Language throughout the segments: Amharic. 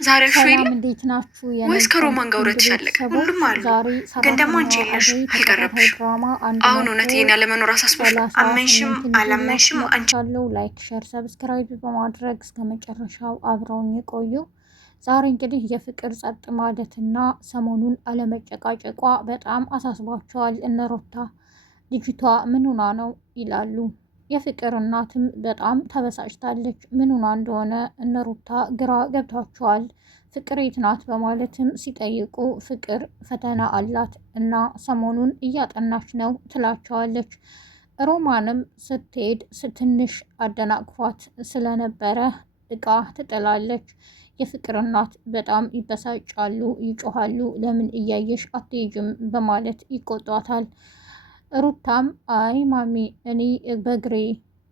ዛሬ ሰላም እንዴት ናችሁ? ወይስ ከሮማን ጋር ወረትሽ አለቀ? ሁሉም አሉ፣ ግን ደግሞ አንቺ የለሽ አልቀረብሽ። አሁን እውነት የኔ ያለመኖር አሳስቦሽ አመንሽም አላመንሽም አንቺ ላይክ፣ ሼር፣ ሰብስክራይብ በማድረግ እስከ መጨረሻው አብረውኝ ቆዩ። ዛሬ እንግዲህ የፍቅር ጸጥ ማለትና ሰሞኑን አለመጨቃጨቋ በጣም አሳስቧቸዋል እነ ሩታ። ልጅቷ ምን ሆና ነው ይላሉ። የፍቅር እናትም በጣም ተበሳጭታለች። ምን ሆና እንደሆነ እነ ሩታ ግራ ገብቷቸዋል። ፍቅር የት ናት በማለትም ሲጠይቁ ፍቅር ፈተና አላት እና ሰሞኑን እያጠናች ነው ትላቸዋለች። ሮማንም ስትሄድ ትንሽ አደናቅፏት ስለነበረ እቃ ትጥላለች። የፍቅር እናት በጣም ይበሳጫሉ፣ ይጮሃሉ። ለምን እያየሽ አትሄጂም በማለት ይቆጧታል። ሩታም አይ ማሚ እኔ በእግሬ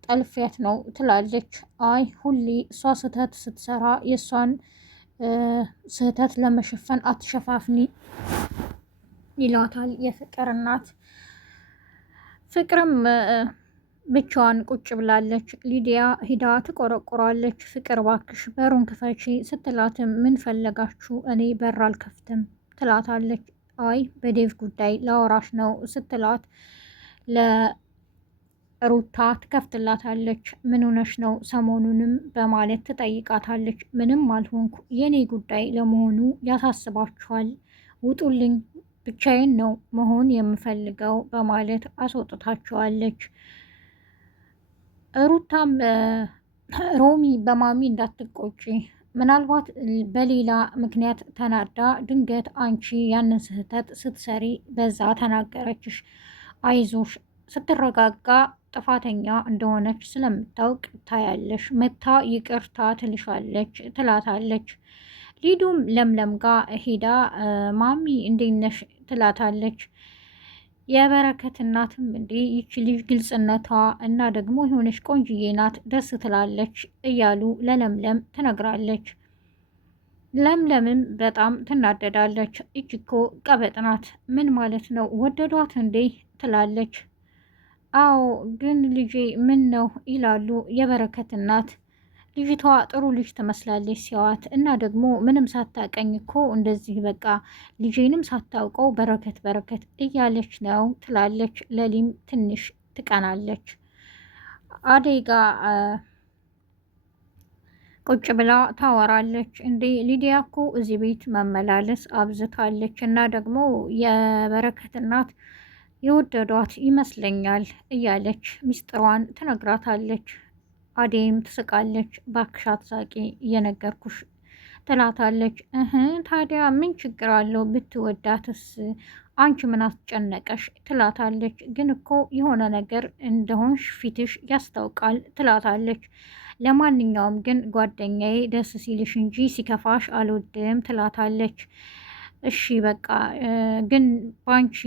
ጠልፊያት ነው ትላለች። አይ ሁሌ እሷ ስህተት ስትሰራ የእሷን ስህተት ለመሸፈን አትሸፋፍኒ ይሏታል የፍቅር እናት። ፍቅርም ብቻዋን ቁጭ ብላለች። ሊዲያ ሂዳ ትቆረቁራለች። ፍቅር ባክሽ በሩን ክፈቺ ስትላትም ምን ፈለጋችሁ? እኔ በር አልከፍትም ትላታለች። አይ በዴቭ ጉዳይ ላወራሽ ነው ስትላት ለሩታ ትከፍትላታለች። ምን ሆነሽ ነው ሰሞኑንም በማለት ትጠይቃታለች። ምንም አልሆንኩ፣ የኔ ጉዳይ ለመሆኑ ያሳስባችኋል? ውጡልኝ፣ ብቻዬን ነው መሆን የምፈልገው በማለት አስወጥታቸዋለች። ሩታም ሮሚ በማሚ እንዳትቆጪ፣ ምናልባት በሌላ ምክንያት ተናዳ ድንገት አንቺ ያንን ስህተት ስትሰሪ በዛ ተናገረችሽ። አይዞሽ ስትረጋጋ ጥፋተኛ እንደሆነች ስለምታውቅ ታያለሽ፣ መታ ይቅርታ ትልሻለች ትላታለች። ሊዱም ለምለም ጋር ሄዳ ማሚ እንዴት ነሽ ትላታለች። የበረከት እናትም እንዴ ይቺ ልጅ ግልጽነቷ እና ደግሞ የሆነች ቆንጅዬ ናት ደስ ትላለች እያሉ ለለምለም ትነግራለች። ለምለምም በጣም ትናደዳለች። ይቺ እኮ ቀበጥ ናት፣ ምን ማለት ነው ወደዷት እንዴ ትላለች። አዎ ግን ልጄ ምን ነው ይላሉ የበረከት እናት። ልጅቷ ጥሩ ልጅ ትመስላለች ሲያዋት እና ደግሞ ምንም ሳታቀኝ እኮ እንደዚህ በቃ ልጄንም ሳታውቀው በረከት በረከት እያለች ነው ትላለች። ለሊም ትንሽ ትቀናለች። አደይ ጋ ቁጭ ብላ ታወራለች። እንዴ ሊዲያ እኮ እዚህ ቤት መመላለስ አብዝታለች እና ደግሞ የበረከት እናት የወደዷት ይመስለኛል እያለች ሚስጥሯን ትነግራታለች። አዴም ትስቃለች። ባክሽ አትሳቂ እየነገርኩሽ ትላታለች። ታዲያ ምን ችግር አለው ብትወዳትስ? አንቺ ምን አስጨነቀሽ ትላታለች። ግን እኮ የሆነ ነገር እንደሆንሽ ፊትሽ ያስታውቃል ትላታለች። ለማንኛውም ግን ጓደኛዬ ደስ ሲልሽ እንጂ ሲከፋሽ አልወድም ትላታለች። እሺ በቃ ግን በአንቺ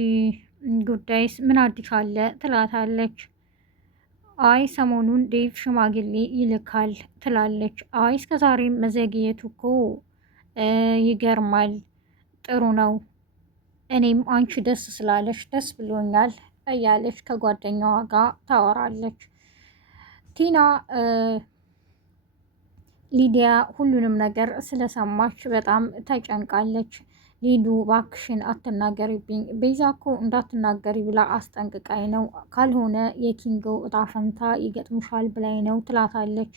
ጉዳይስ ምን አዲስ አለ ትላታለች። አይ ሰሞኑን ዴቭ ሽማግሌ ይልካል ትላለች። አይ እስከዛሬም መዘግየቱ እኮ ይገርማል፣ ጥሩ ነው፣ እኔም አንቺ ደስ ስላለች ደስ ብሎኛል እያለች ከጓደኛዋ ጋር ታወራለች። ቲና ሊዲያ ሁሉንም ነገር ስለሰማች በጣም ተጨንቃለች። ሊዱ ባክሽን አትናገሪብኝ፣ ቤዛ እኮ እንዳትናገሪ ብላ አስጠንቅቃይ ነው፣ ካልሆነ የኪንጎ እጣ ፈንታ ይገጥሙሻል ብላይ ነው ትላታለች።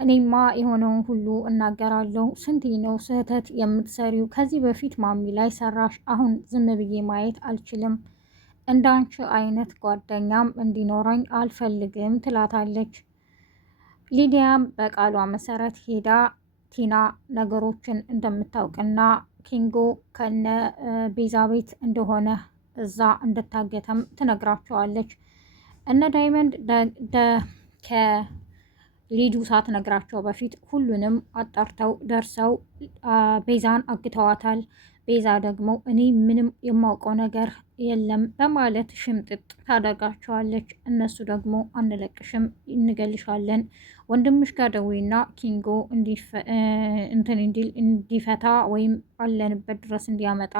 እኔማ የሆነውን ሁሉ እናገራለሁ። ስንት ነው ስህተት የምትሰሪው? ከዚህ በፊት ማሚ ላይ ሰራሽ፣ አሁን ዝም ብዬ ማየት አልችልም። እንዳንቺ አይነት ጓደኛም እንዲኖረኝ አልፈልግም ትላታለች። ሊዲያም በቃሏ መሰረት ሄዳ ቲና ነገሮችን እንደምታውቅና ኪንጎ ከነ ቤዛ ቤት እንደሆነ እዛ እንደታገተም ትነግራቸዋለች። እነ ዳይመንድ ከሊዱ ሳትነግራቸው በፊት ሁሉንም አጣርተው ደርሰው ቤዛን አግተዋታል። ቤዛ ደግሞ እኔ ምንም የማውቀው ነገር የለም በማለት ሽምጥጥ ታደርጋቸዋለች። እነሱ ደግሞ አንለቅሽም፣ እንገልሻለን፣ ወንድምሽ ጋር ደውይና ኪንጎ እንዲፈታ ወይም አለንበት ድረስ እንዲያመጣ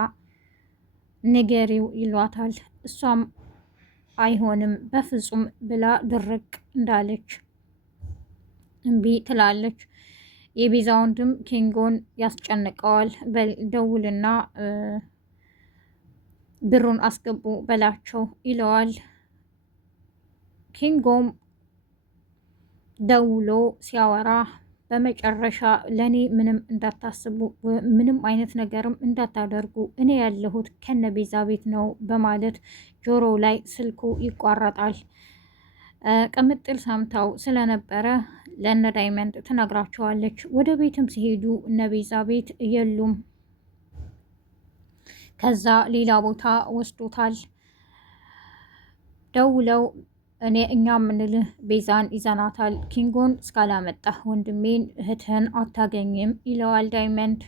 ንገሪው ይሏታል። እሷም አይሆንም በፍጹም ብላ ድርቅ እንዳለች እምቢ ትላለች። የቤዛ ወንድም ኪንጎን ያስጨንቀዋል። ደውልና ብሩን አስገቡ በላቸው ይለዋል። ኪንጎም ደውሎ ሲያወራ በመጨረሻ ለኔ ምንም እንዳታስቡ፣ ምንም አይነት ነገርም እንዳታደርጉ፣ እኔ ያለሁት ከነ ቤዛ ቤት ነው በማለት ጆሮው ላይ ስልኩ ይቋረጣል። ቅምጥል ሰምታው ስለነበረ ለነ ዳይመንድ ትነግራቸዋለች። ወደ ቤትም ሲሄዱ እነ ቤዛ ቤት የሉም። ከዛ ሌላ ቦታ ወስዶታል። ደውለው እኛ የምንልህ ቤዛን ይዘናታል፣ ኪንጎን እስካላመጣ ወንድሜን እህትህን አታገኝም ይለዋል ዳይመንድ።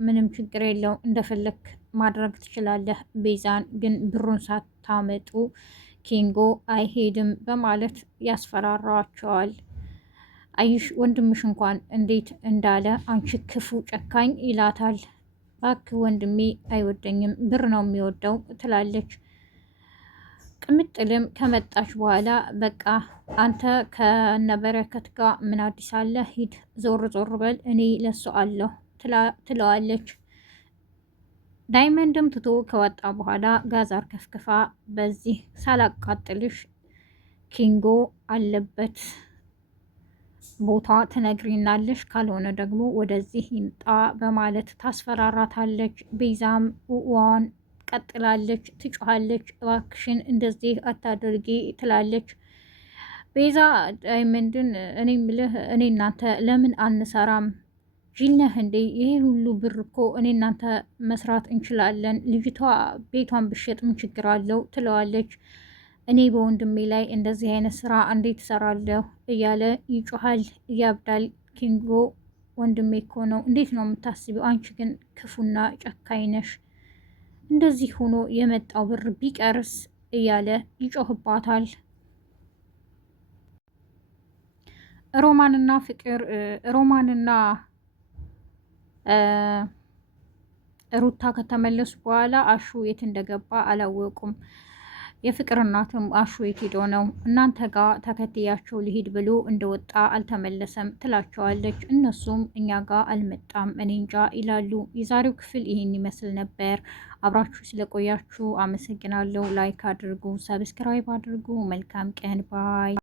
ምንም ችግር የለው እንደፈለክ ማድረግ ትችላለህ፣ ቤዛን ግን ብሩን ሳታመጡ ኪንጎ አይሄድም በማለት ያስፈራራቸዋል። አይሽ ወንድምሽ እንኳን እንዴት እንዳለ አንቺ ክፉ ጨካኝ ይላታል። እባክህ ወንድሜ አይወደኝም ብር ነው የሚወደው ትላለች። ቅምጥልም ከመጣች በኋላ በቃ አንተ ከነበረከት ጋር ምን አዲስ አለ? ሂድ ዞር ዞር በል እኔ ለሱ አለሁ ትለዋለች። ዳይመንድም ትቶ ከወጣ በኋላ ጋዛር ከፍክፋ በዚህ ሳላቃጥልሽ ኪንጎ አለበት ቦታ ትነግሪናለሽ፣ ካልሆነ ደግሞ ወደዚህ ይምጣ በማለት ታስፈራራታለች። ቤዛም ዋን ቀጥላለች፣ ትጮኻለች። እባክሽን እንደዚህ አታድርጊ ትላለች። ቤዛ ዳይመንድን እኔ ምልህ እኔ እናንተ ለምን አንሰራም? ጅል ነህ እንዴ? ይሄ ሁሉ ብር እኮ እኔ እናንተ መስራት እንችላለን። ልጅቷ ቤቷን ብሸጥ ምን ችግር አለው? ትለዋለች። እኔ በወንድሜ ላይ እንደዚህ አይነት ስራ እንዴት እሰራለሁ? እያለ ይጮሃል፣ ያብዳል። ኪንጎ ወንድሜ እኮ ነው፣ እንዴት ነው የምታስቢው? አንቺ ግን ክፉና ጨካኝ ነሽ። እንደዚህ ሆኖ የመጣው ብር ቢቀርስ እያለ ይጮህባታል። ሮማንና ሩታ ከተመለሱ በኋላ አሹ የት እንደገባ አላወቁም። የፍቅር እናትም አሹ የት ሄዶ ነው እናንተ ጋር ተከትያቸው ሊሄድ ብሎ እንደወጣ አልተመለሰም ትላቸዋለች። እነሱም እኛ ጋር አልመጣም እኔ እንጃ ይላሉ። የዛሬው ክፍል ይህን ይመስል ነበር። አብራችሁ ስለቆያችሁ አመሰግናለሁ። ላይክ አድርጉ፣ ሰብስክራይብ አድርጉ። መልካም ቀን ባይ